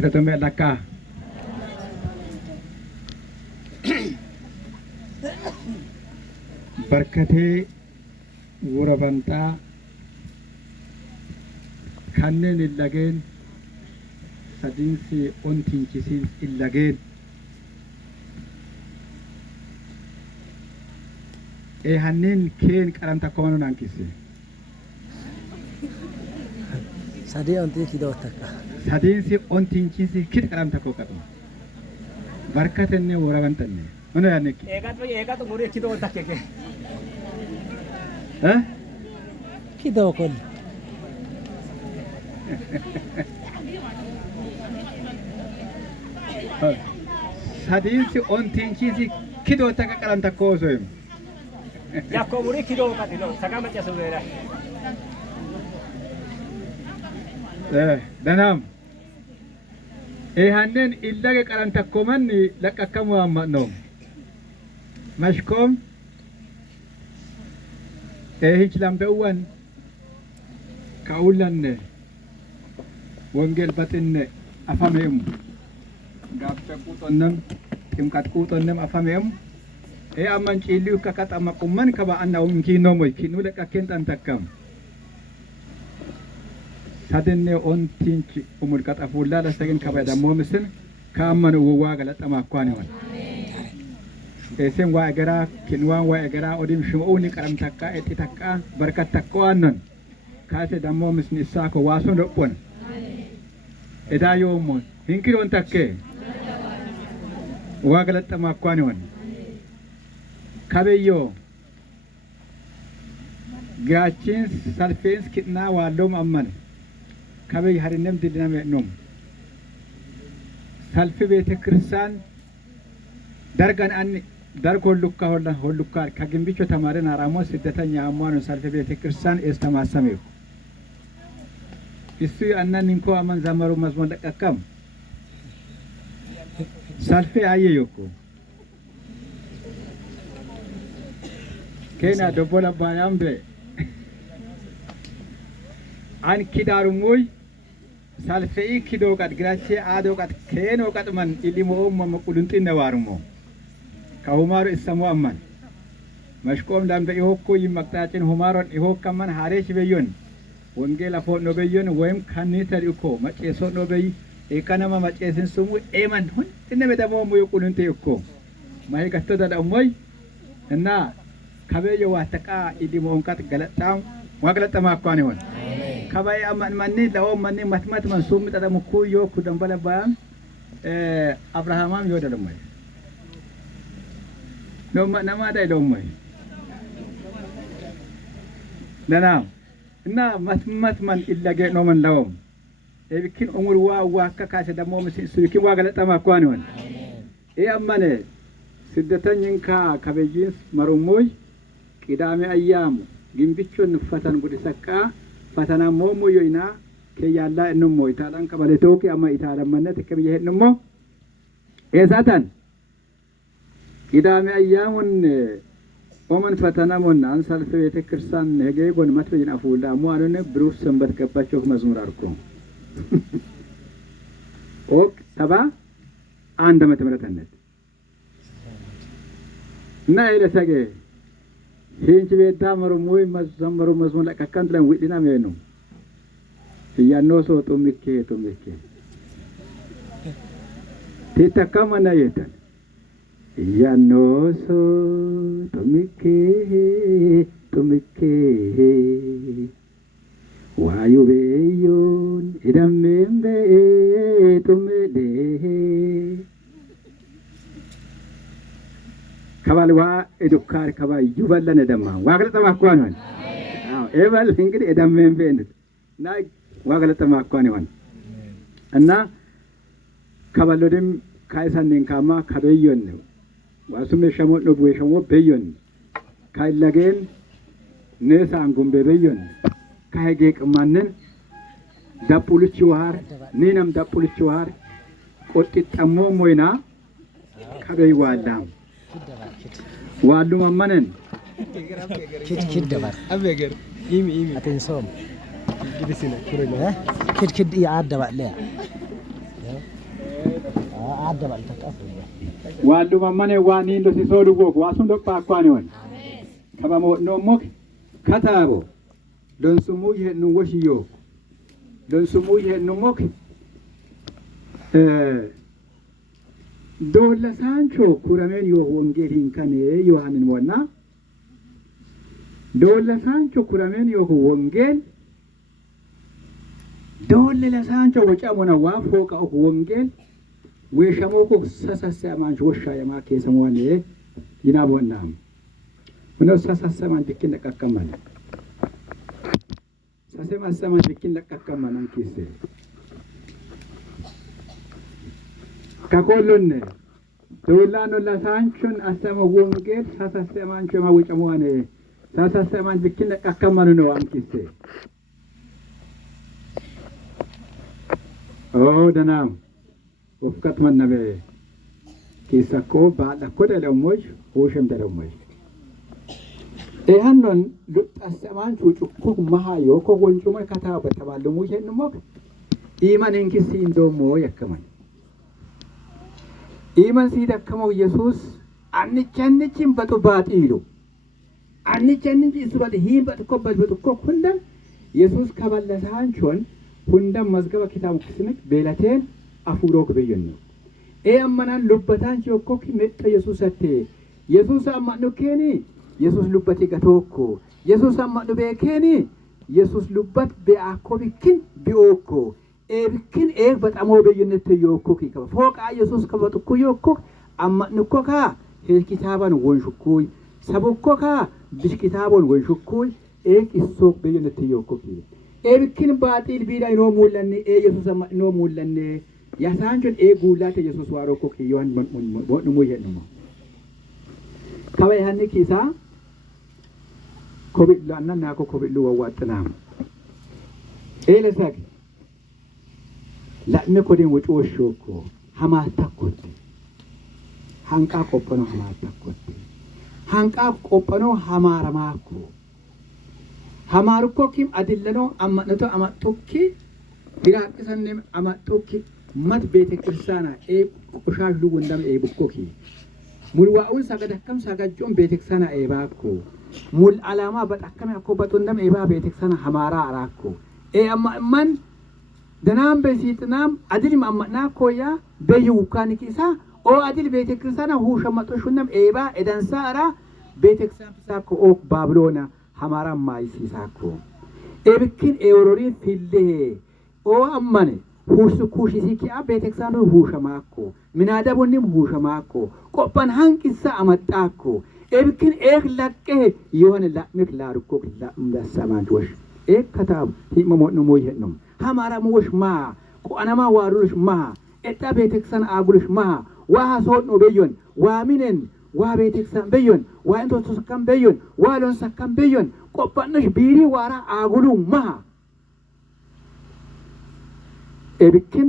كده لك بركتي وربنتا خنن اللجين سدينسي أنتين كيسين اللجين هنن كين كلام تكونوا نانكيسي سادي أنتي كده وتكا سدينسي أنتين كيسي كده كلام تكوكا بركتني وربنتني أنا يعني إيكا تو مري كده وتكا ها كده وكل سدينسي أنتين كيسي كده وتكا كلام تكوسويم يا كوموري كده وكاتيلو سكامة جسوبيرا دنام هنن إلا كلام تكومني لك كم وامنهم مشكوم هيك لم دوان كأولن وانجل باتن أفهمهم قاب تقوتنم كم كتقوتنم أفهمهم أمان شيلو كات أما كمان كبا أنا ومكي نومي كنو لك كنت أنتكم سادني أون تينش أمور كات أفولا لسكين كبا دمو مسن كأمان وواغلت أما كوانيون سين واغرا كنوان واغرا أوديم شمعوني كرم تكا إتي تكا بركة تكوانن كاسي دمو مسن إساكو واسون ربون إدا يومون هنكيرون تكي واغلت أما كوانيون كابيو غاتشين سالفينس كتنا والوم أمان كابي هرنم دينا مئنوم سالفي بيت كريسان درغان أني درغو لوكا هولوكا كاجم بيشو تمارين آرامو سدتا نياموانو سالفي بيت كريسان استما سميو إسوي أننا ننكو أمان زمارو مزمون لك أكام سالفي آيه يوكو كينا دبولا بايامبي عن كدارو موي سالفي كدو قد غراتي آدو قد كينو قد من إلي مؤمم مقلنتين نوارمو كهمارو إسمو أمان مشكوم لام دا إيهوكو يمكتاچين همارون إيهوك كمان هاريش بيون ونجيل أفوت نوبيون ويم كانيتر يوكو مچيسو نوبي إيكانما مچيسين سمو إيمان هون إنما دمو مو يقلنتين يوكو ما هي كتو دا أموي إنا كبيجو واتكا إدي مونكات غلطام وغلطام أكوانيون كباي أمان مني لو مني متمت منسوم تدا مكو يو كدام بلا بام أبراهام يو دلمي نوم نما دا دلمي نعم إنا متمت من إلا جي نومن لوم يمكن أمور واكا كاسة دمو مسي سويكي وغلطام أكوانيون أمانه سدتان ينكا كبيجينس مرموي كدامي أيام جنبيشون فتن قدسكا فتنا مومو يوينا كي يالا إنمو إتالان كبالتوكي أما إتالا منة كبيه إنمو ساتان كدامي أيام ومن فتنا من أنسال في تكرسان هجي قون متفجن أفولا موانون بروف سنبت كباشوك مزمور أركم أوك سبا عندما تمرتنت نايل سجى هينش بيتا مرموي مزمرو مزمون لك كان تلام ويدنا مينو هي نوسو توميكي تيتا كما نايتن هي نوسو توميكي وايو بيون إدم ميمبي توميدي كبالوا إدوكار كبا يبلنا ندما واغلط ما كوانون إبل هنقدر إدم من بين ناي واغلط ما كوانون أنا كبالودم كايسان نكاما كبيون واسمه شموت نبوي شموت بيون كاي لجين ناس عنكم بيون كاي جيك مانن دابولش شوار نينام دابولش شوار قلت تمو موينا كبي والدام والو ممنن كد دبر أبيجر إيمي أتنسوم كده سنة كورينا كد يعاد دبر ليه አደባል ተጣፍ ዋሉ ማማኔ ዋኒ እንደሲ ሶሉጎ ዋሱን ዶፓ አኳን ይሆን ከበሞ ኖሞክ ከታቦ ለንሱሙ ይሄን ወሽዮ ለንሱሙ ይሄን ሞክ ዶለ ሳንቾ ኩረሜን ዮ ወንጌልን ከኔ ዮሐንን ወና ዶለ ሳንቾ ኩረሜን ዮ ወንጌል ዶለ ለሳንቾ ወጫሞና ዋፎቃ ወንጌል ወሸሞኮ ሰሰሰማን ወሻ የማከ ሰሞኔ ይናቦና ወነ ሰሰሰማን ድክን ለቀቀማን ሰሰሰማን ድክን ለቀቀማን አንኪሴ ካኮሎነ ዶላኖ ለሳንቾን አሰመ ወንጌል ሰሰሰማን ወጫሞኔ ሰሰሰማን ድክን ለቀቀማን ነው አንኪሴ ደናም ወፍቀት መነበ ኪሰኮ ባለኮ ደለሞች ወሸም ደለሞች ኤሃኖን ሉጣሰማን ቹቹኩ ማሃዮ ኮጎንቹማ ካታ በተባለሙ ይሄንሞክ ኢማን እንኪሲ እንደሞ ያከማን ኢማን ሲደከመው ኢየሱስ አንቻንቺም በጡባጢሉ አንቻንቺ እስባል ሂም በጥቆ ሁንደም ኢየሱስ ከባለሳንቾን ሁንደም መዝገበ ኪታቡ ክስንክ ቤላቴን አፉሮክ በየነ አማናን ሉበታን ቾኮክ መጣ ኢየሱስ አተ ኢየሱስ አማኑ ከኒ ኢየሱስ ሉበቴ ገቶኮ ኢየሱስ አማኑ በከኒ ኢየሱስ ሉበት በአኮብኪን ቢኦኮ ኤብኪን ኤብ በጣም በየነ ተዮኮ ኪከ ፎቃ ኢየሱስ ከበጥኩ ዮኮ አማኑ ኮካ ኪታባን ወንሹኩይ ሰቦኮካ ቢሽኪታቦን ወንሹኩይ ኢሶክ በየነ ተዮኮ ኪ ኤብኪን ባጢል ቢላይ ነው ሙለኔ ኢየሱስ አማኑ ሙለኔ ያሳንጆን ጉላተ ኢየሱስ ዋሮኮ ኪዮን ሞኑ ይሄንሞ ከበያኒ ኪሳ ኮቪድ ላናና ኮቪድ ወዋጥናም ኤለሳክ ላነ ኮዴን ወጮሾኮ ሐማታኮት ሃንቃ ቆපኖ ሐማታኮት ሃንቃ ቆపኖ ሐማራማኮ ሐማርኮ ኪም አድለኖ አማነቶ አማጦኪ ቢራቅሰንም አማጦኪ መት ቤተ ክርስቲያና ቆሻሽ ሉ ወንደም ቡኮኪ ሙልዋውን ሳገደከም ሳጋጆን ቤተ ክርስቲያና ባኮ ሙል አላማ በጣከም ያኮ በጦንደም ቤተ ክርስቲያና ሐማራ አራኮ አማማን ደናም በሲጥናም አድልም አማና ኮያ በዩካን ኪሳ አድል ቤተ ክርስቲያና ሁሸመጦሹንም ኤዳንሳራ ቤተ ክርስቲያን ፍሳኮ ባብሎና ሐማራ ማይሲሳኮ ኤብኪን ኤውሮሪ ፊሌ አማኔ ሁሱ ኩሽሲኪያ ቤተክሳኑ ሁሸማኮ ምናደቦንም ሁሸማኮ ቆጳን ሃንቂሳ አመጣኮ ኤብኪን ለቀ ይሆን ላምክ ላርኮ ለሰማን ወሽ ከታብ ሂመሞን ነው ይሄንም ሐማራ ሞሽ ማ ቆአናማ ዋሩሽ ማ እጣ ቤተክሳን አጉልሽ ማ ዋሃሶን ነው በዮን ዋሚነን ቤተክሳን በዮን ዋንቶስ ሰካም በዮን ዋሎን ሰካም በዮን ቆጳንሽ ቢሪ ዋራ አጉሉ ማ ኤብኪን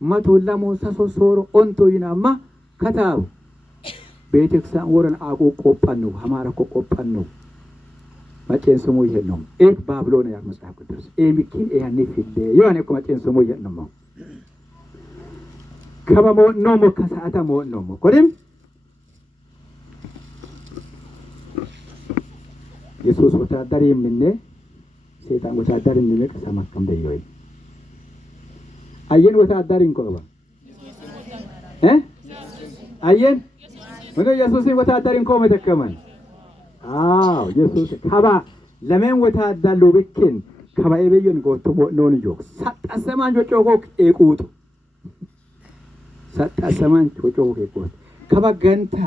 ማቶላ ሞሳሶ ሶሮ ኦንቶ ይናማ ከታው ቤተክሳን ወረን አቆ ቆጳን ነው ሐማራ ቆጳን ነው ማጨን ስሙ ይሄነው ባብሎን ያ መጽሐፍ ቅዱስ ኤብኪን ያኔ ፊልደ ይዋኔ እኮ ማጨን ስሙ ይሄነው ከበሞ ነው መከሳታ ነው ኮደም ኢየሱስ ወታደር የሚነ ሰይጣን ወታደር የሚነቅ ሰማከም በየይ አየን ወታደር እንቆባ አየን ወደ ኢየሱስ ወታደር እንቆመ ተከመን ኢየሱስ ካባ ለምን ወታደር ሎብኪን ካባ ኤበየን ጎቶ ነው ልጆ ሳጣሰማን ጆጮኮ ኤቁጡ ሳጣሰማን ጆጮኮ ኤቁጡ ካባ ገንታ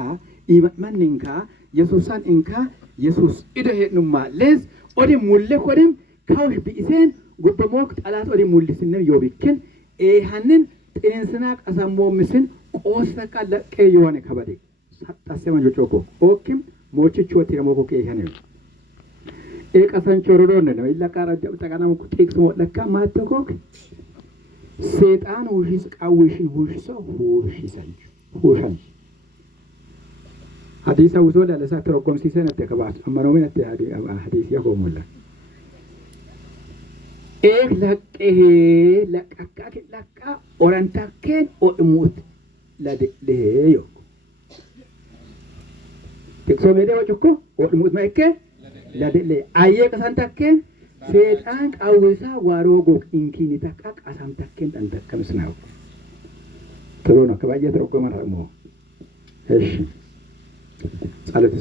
ኢማንንካ ኢየሱሳን እንካ ኢየሱስ ኢደሄኑማ ለዝ ኦዲ ሙለ ኮደም ካውሽ ቢኢሴን ጎበሞክ ጣላት ኦዲ ሙልስነ ዮብኪን ሃንን ጤንስና ቀሰሞ ምስን ቆሰካ ለቀ የሆነ ከበደ ሳጣሰማ ጆጮኮ ኦኪም ሞችቹ ወቲረሞኮ ከይሄነ ቀሰንቾሮዶነ ነው ይላቃራ ተቀናሙ ቁጥቅስ ወለካ ማተኮክ ሰይጣን ውሽስ ቃውሽን ውሽሶ ውሽሰንጅ ውሽሰንጅ ሐዲስ አውዞ ለለሳ ተረጎም ሲሰነ ተከባት አመኖምን ሐዲስ ያቆሙላ ለቀ ለቃ ኦራንታከን ኦድሙት laddeeyo tiksoo meedee wacuko odhumuut ma'ekke laddeelee ayyee qasan takkeen seexaan qawwisaa waaroo goog inkiini takka qasam takkeen dhan takka misnaawu toloon akka baay'ee torgoman harmoo eshi ጸሎት